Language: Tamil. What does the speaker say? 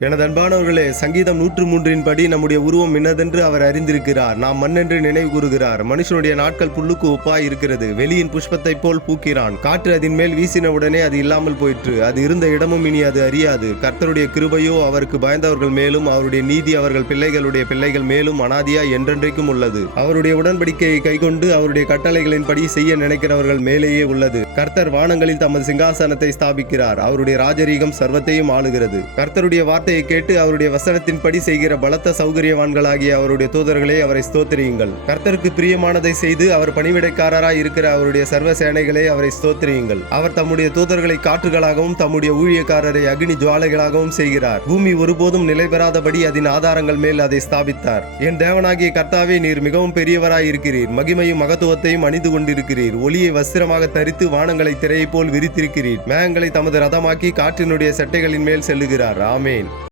எனது அன்பானவர்களே, சங்கீதம் 103 படி நம்முடைய உருவம் இன்னதென்று அவர் அறிந்திருக்கிறார். நாம் மண்ணென்று நினைவு கூறுகிறார். மனுஷனுடைய நாட்கள் புல்லுக்கு ஒப்பாய் இருக்கிறது. வெளியின் புஷ்பத்தைப் போல் பூக்கிறான். காற்று அதன் மேல் வீசினவுடனே அது இல்லாமல் போயிற்று. அது இருந்த இடமும் இனி அது அறியாது. கர்த்தருடைய கிருபையோ அவருக்கு பயந்தவர்கள் மேலும், அவருடைய நீதி அவர்கள் பிள்ளைகளுடைய பிள்ளைகள் மேலும் அனாதியாய் என்றென்றைக்கும் உள்ளது. அவருடைய உடன்படிக்கையை கைக்கொண்டு அவருடைய கட்டளைகளின்படி செய்ய நினைக்கிறவர்கள் மேலேயே உள்ளது. கர்த்தர் வானங்களில் தமது சிங்காசனத்தை ஸ்தாபிக்கிறார். அவருடைய ராஜரீகம் சர்வத்தையும் ஆளுகிறது. கர்த்தருடைய வார்த்தையை கேட்டு அவருடைய வசனத்தின்படி செய்கிற பலத்த சௌகரியவான்களாகிய அவருடைய தூதர்களே, அவரை ஸ்தோத்திரியுங்கள். கர்த்தருக்கு பிரியமானதை செய்து அவர் பணிவிடைக்காரராய் இருக்கிற அவருடைய சர்வ சேனைகளே, அவரை ஸ்தோத்திரியுங்கள். அவர் தம்முடைய தூதர்களை காற்றுகளாகவும் தம்முடைய ஊழியக்காரரை அக்னி ஜுவாலைகளாகவும் செய்கிறார். பூமி ஒருபோதும் நிலை பெறாதபடி அதன் ஆதாரங்கள் மேல் அதை ஸ்தாபித்தார். என் தேவனாகிய கர்த்தாவே, நீர் மிகவும் பெரியவராய் இருக்கிறீர். மகிமையும் மகத்துவத்தையும் அணிந்து கொண்டிருக்கிறீர். ஒளியை வஸ்திரமாக தரித்து வானங்களை திரையை போல் விரித்திருக்கிறீர். மேகங்களை தமது ரதமாக்கி காற்றினுடைய சட்டைகளின் மேல் செல்லுகிறார். ஆமேன்.